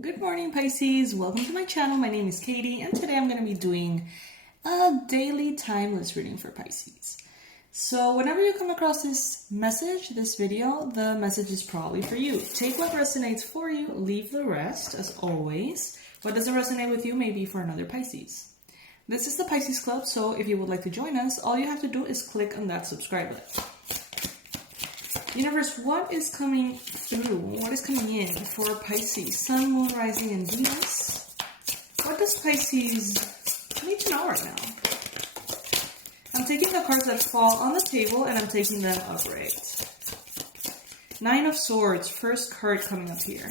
Good morning, Pisces. Welcome to my channel. My name is Katie, and today I'm going to be doing a daily timeless reading for Pisces. So whenever you come across this message, this video, the message is probably for you. Take what resonates for you, leave the rest, as always. What doesn't resonate with you may be for another Pisces. This is the Pisces Club, so if you would like to join us, all you have to do is click on that subscribe button. Universe, what is coming through? What is coming in for Pisces? Sun, Moon, Rising, and Venus. What does Pisces need to know right now? I'm taking the cards that fall on the table and I'm taking them upright. Nine of Swords, first card coming up here.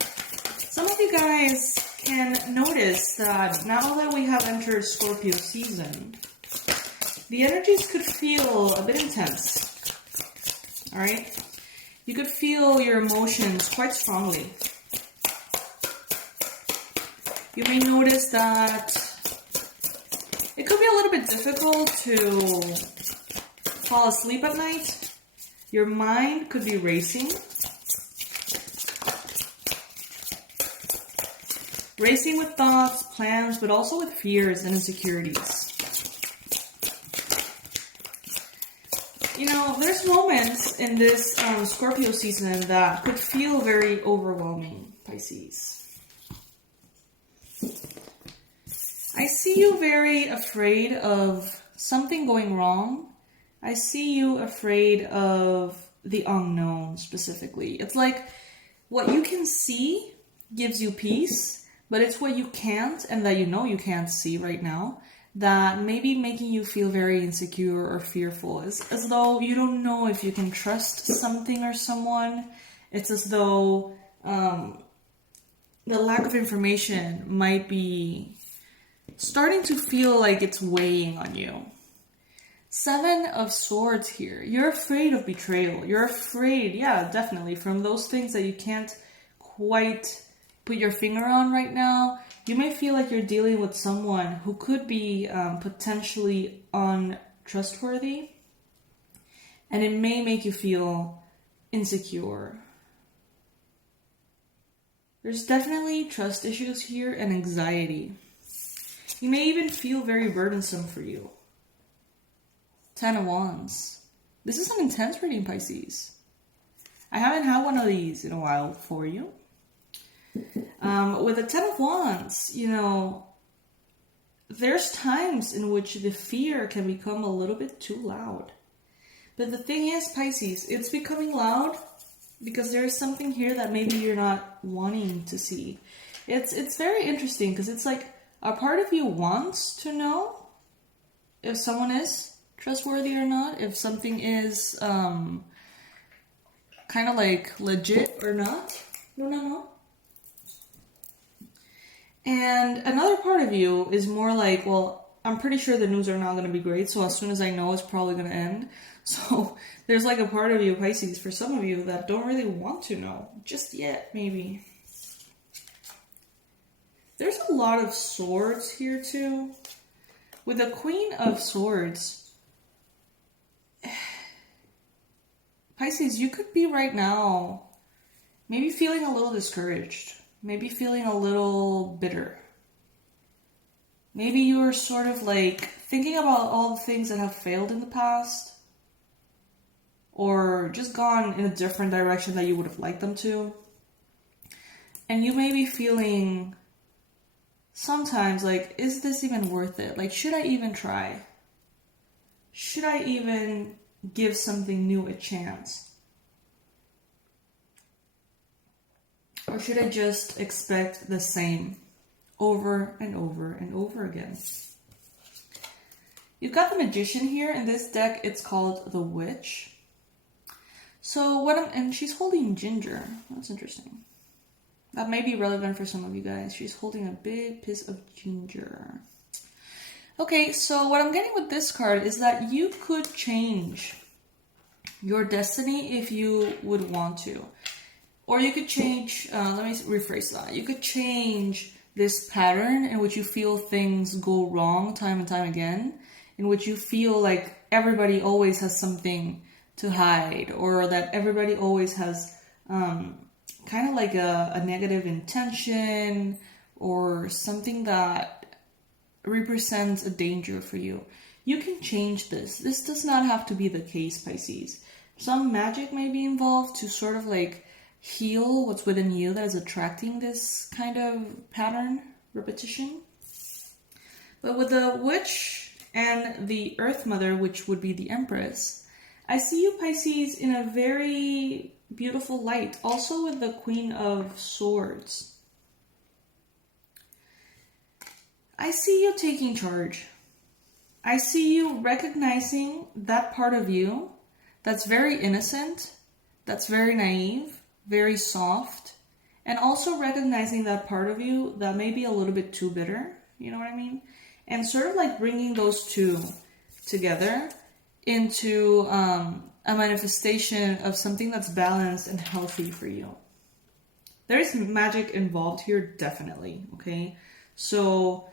Some of you guys can notice that now that we have entered Scorpio season, the energies could feel a bit intense. Alright? You could feel your emotions quite strongly. You may notice that it could be a little bit difficult to fall asleep at night. Your mind could be racing. Racing with thoughts, plans, but also with fears and insecurities. You know, there's moments in this Scorpio season that could feel very overwhelming, Pisces. I see you very afraid of something going wrong. I see you afraid of the unknown specifically. It's like what you can see gives you peace, but it's what you can't and that you know you can't see right now that may be making you feel very insecure or fearful. It's as though you don't know if you can trust something or someone. It's as though the lack of information might be starting to feel like it's weighing on you. Seven of Swords here. You're afraid of betrayal. You're afraid, yeah, definitely, from those things that you can't quite put your finger on right now. You may feel like you're dealing with someone who could be potentially untrustworthy, and it may make you feel insecure. There's definitely trust issues here and anxiety. You may even feel very burdensome for you. 10 of Wands. This is an intense reading, Pisces. I haven't had one of these in a while for you. With the 10 of Wands, you know, there's times in which the fear can become a little bit too loud. But the thing is, Pisces, it's becoming loud because there's something here that maybe you're not wanting to see. It's very interesting because it's like a part of you wants to know if someone is trustworthy or not, if something is kind of like legit or not. No. And another part of you is more like, well, I'm pretty sure the news are not going to be great, so as soon as I know, it's probably going to end. So there's like a part of you, Pisces, for some of you that don't really want to know just yet, maybe. There's a lot of swords here too. With the Queen of Swords, Pisces, you could be right now maybe feeling a little discouraged. Maybe feeling a little bitter. Maybe you're sort of like thinking about all the things that have failed in the past. Or just gone in a different direction that you would have liked them to. And you may be feeling sometimes like, is this even worth it? Like, should I even try? Should I even give something new a chance? Or should I just expect the same over and over and over again? You've got the Magician here. In this deck, it's called the Witch. So and she's holding ginger. That's interesting. That may be relevant for some of you guys. She's holding a big piece of ginger. Okay, so what I'm getting with this card is that you could change your destiny if you would want to. Or you could change, let me rephrase that. You could change this pattern in which you feel things go wrong time and time again, in which you feel like everybody always has something to hide, or that everybody always has kind of like a negative intention or something that represents a danger for you. You can change this. This does not have to be the case, Pisces. Some magic may be involved to sort of like heal what's within you that is attracting this kind of pattern, repetition. But with the witch and the earth mother, which would be the empress, I see you, Pisces, in a very beautiful light. Also with the queen of swords. I see you taking charge. I see you recognizing that part of you that's very innocent, that's very naive, very soft, and also recognizing that part of you that may be a little bit too bitter, you know what I mean? And sort of like bringing those two together into a manifestation of something that's balanced and healthy for you. There is magic involved here, definitely, okay? So,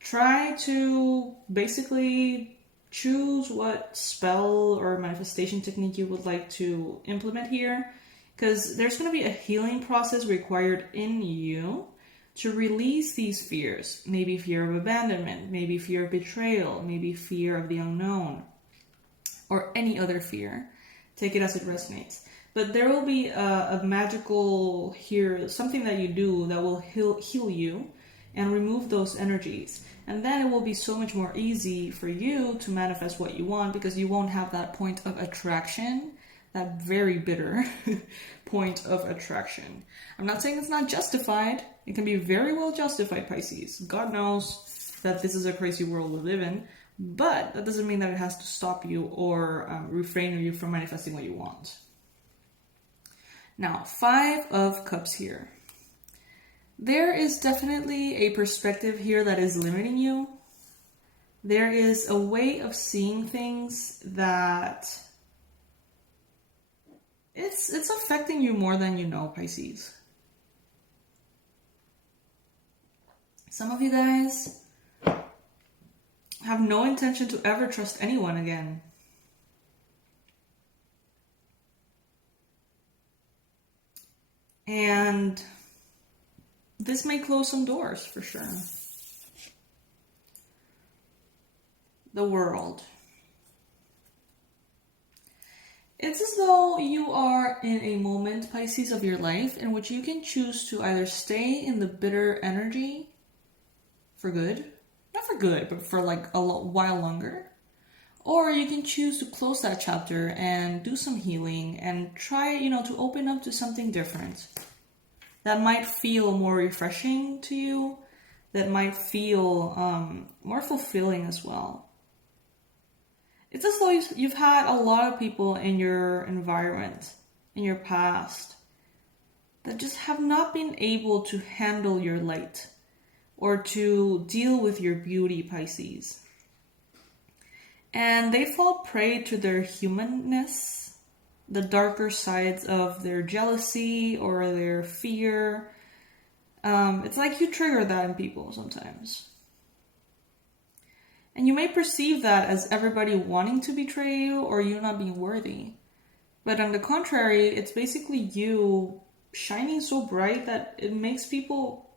try to basically choose what spell or manifestation technique you would like to implement here, because there's going to be a healing process required in you to release these fears. Maybe fear of abandonment, maybe fear of betrayal, maybe fear of the unknown, or any other fear. Take it as it resonates. But there will be a magical here, something that you do that will heal you and remove those energies. And then it will be so much more easy for you to manifest what you want, because you won't have that point of attraction, that very bitter point of attraction. I'm not saying it's not justified. It can be very well justified, Pisces. God knows that this is a crazy world we live in, but that doesn't mean that it has to stop you or refrain you from manifesting what you want. Now, 5 of Cups here. There is definitely a perspective here that is limiting you. There is a way of seeing things that it's affecting you more than you know, Pisces. Some of you guys have no intention to ever trust anyone again. And this may close some doors for sure. The World. It's as though you are in a moment, Pisces, of your life in which you can choose to either stay in the bitter energy for good, not for good, but for like a while longer, or you can choose to close that chapter and do some healing and try, to open up to something different that might feel more refreshing to you, that might feel more fulfilling as well. It's as though you've had a lot of people in your environment, in your past, that just have not been able to handle your light or to deal with your beauty, Pisces. And they fall prey to their humanness, the darker sides of their jealousy or their fear. It's like you trigger that in people sometimes. And you may perceive that as everybody wanting to betray you or you not being worthy. But on the contrary, it's basically you shining so bright that it makes people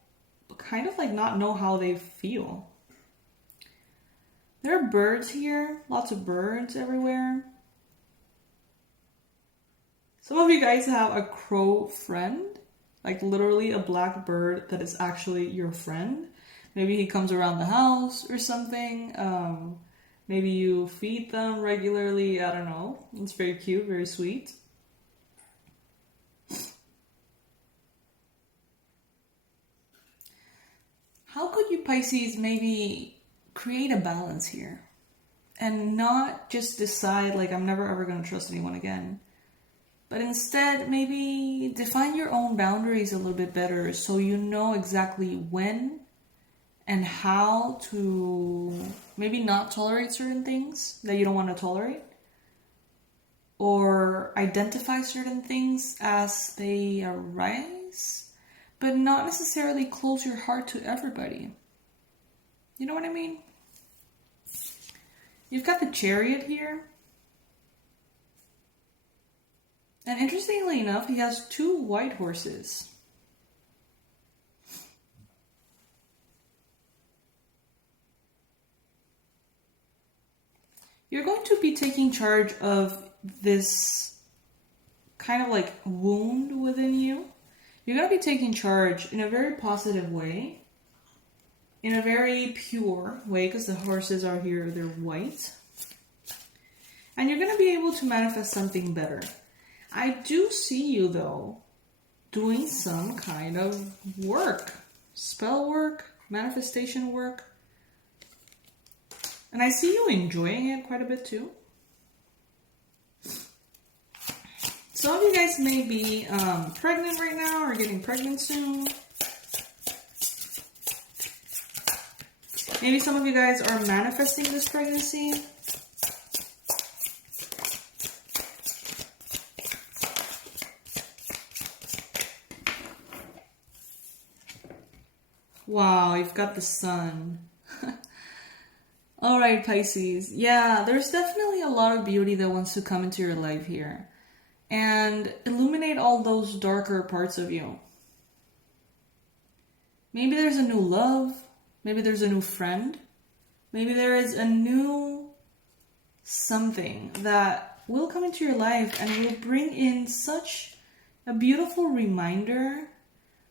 kind of like not know how they feel. There are birds here, lots of birds everywhere. Some of you guys have a crow friend, like literally a black bird that is actually your friend. Maybe he comes around the house or something. Maybe you feed them regularly. I don't know. It's very cute, very sweet. How could you, Pisces, maybe create a balance here and not just decide like I'm never ever going to trust anyone again, but instead maybe define your own boundaries a little bit better so you know exactly when and how to maybe not tolerate certain things that you don't want to tolerate, or identify certain things as they arise, but not necessarily close your heart to everybody. You know what I mean? You've got the Chariot here. And interestingly enough, he has 2 white horses. You're going to be taking charge of this kind of like wound within you. You're going to be taking charge in a very positive way, in a very pure way, because the horses are here, they're white. And you're going to be able to manifest something better. I do see you, though, doing some kind of work. Spell work, manifestation work. And I see you enjoying it quite a bit, too. Some of you guys may be pregnant right now or getting pregnant soon. Maybe some of you guys are manifesting this pregnancy. Wow, you've got the sun. All right, Pisces. Yeah, there's definitely a lot of beauty that wants to come into your life here and illuminate all those darker parts of you. Maybe there's a new love. Maybe there's a new friend. Maybe there is a new something that will come into your life and will bring in such a beautiful reminder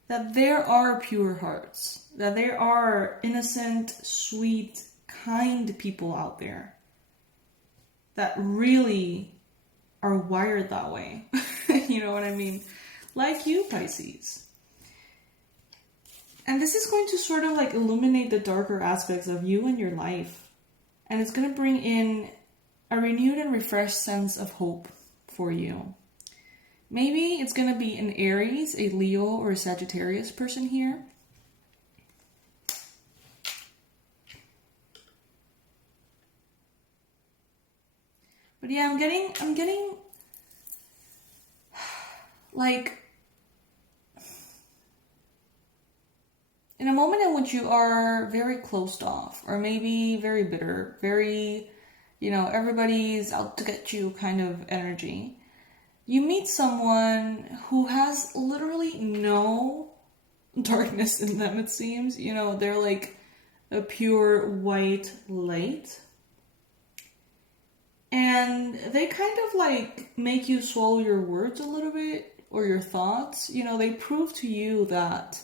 that there are pure hearts, that there are innocent, sweet, kind people out there that really are wired that way. You know what I mean? Like you, Pisces. And this is going to sort of like illuminate the darker aspects of you and your life. And it's going to bring in a renewed and refreshed sense of hope for you. Maybe it's going to be an Aries, a Leo, or a Sagittarius person here. But yeah, I'm getting like in a moment in which you are very closed off, or maybe very bitter, very, everybody's out to get you kind of energy. You meet someone who has literally no darkness in them, it seems. They're like a pure white light. And they kind of like make you swallow your words a little bit, or your thoughts. They prove to you that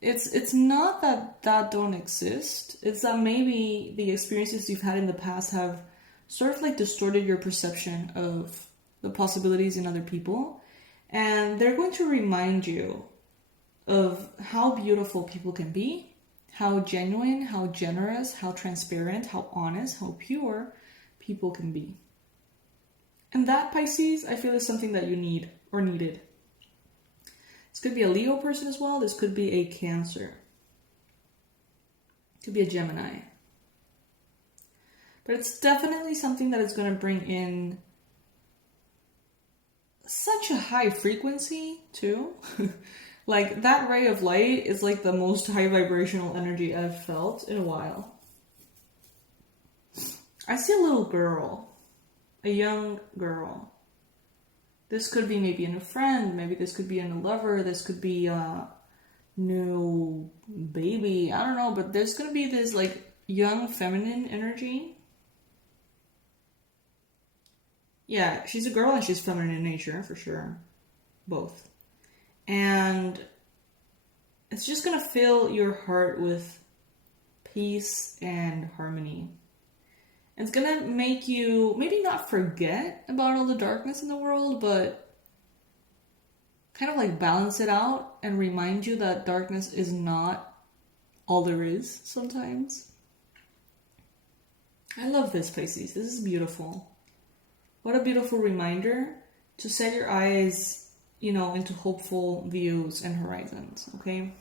it's not that don't exist. It's that maybe the experiences you've had in the past have sort of like distorted your perception of the possibilities in other people. And they're going to remind you of how beautiful people can be, how genuine, how generous, how transparent, how honest, how pure people can be. And that, Pisces, I feel is something that you need or needed. This could be a Leo person as well. This could be a Cancer. It could be a Gemini. But it's definitely something that is going to bring in such a high frequency, too. Like, that ray of light is like the most high vibrational energy I've felt in a while. I see a little girl. A young girl. This could be maybe in a friend. Maybe this could be in a lover. This could be a new baby. I don't know. But there's going to be this like young feminine energy. Yeah, she's a girl and she's feminine in nature, for sure. Both. And it's just going to fill your heart with peace and harmony. It's going to make you maybe not forget about all the darkness in the world, but kind of like balance it out and remind you that darkness is not all there is sometimes. I love this, Pisces. This is beautiful. What a beautiful reminder to set your eyes, into hopeful views and horizons, okay?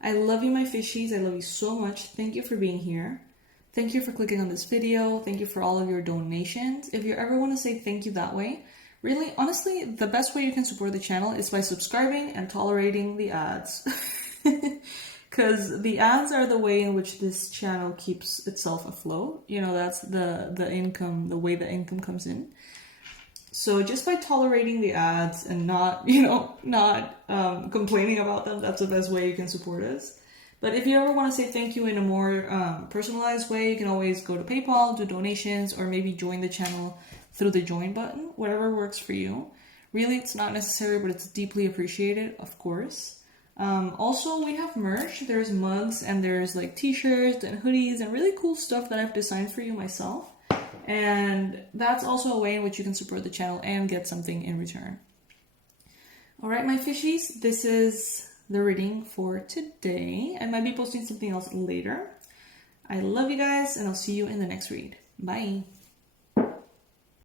I love you, my fishies. I love you so much. Thank you for being here. Thank you for clicking on this video. Thank you for all of your donations. If you ever want to say thank you that way, really, honestly, the best way you can support the channel is by subscribing and tolerating the ads. Because the ads are the way in which this channel keeps itself afloat. That's the income, the way the income comes in. So just by tolerating the ads and not, not complaining about them, that's the best way you can support us. But if you ever want to say thank you in a more personalized way, you can always go to PayPal, do donations, or maybe join the channel through the join button, whatever works for you. Really, it's not necessary, but it's deeply appreciated, of course. Also, we have merch. There's mugs and there's like t-shirts and hoodies and really cool stuff that I've designed for you myself. And that's also a way in which you can support the channel and get something in return. All right, my fishies, this is the reading for today. I might be posting something else later. I love you guys, and I'll see you in the next read. Bye.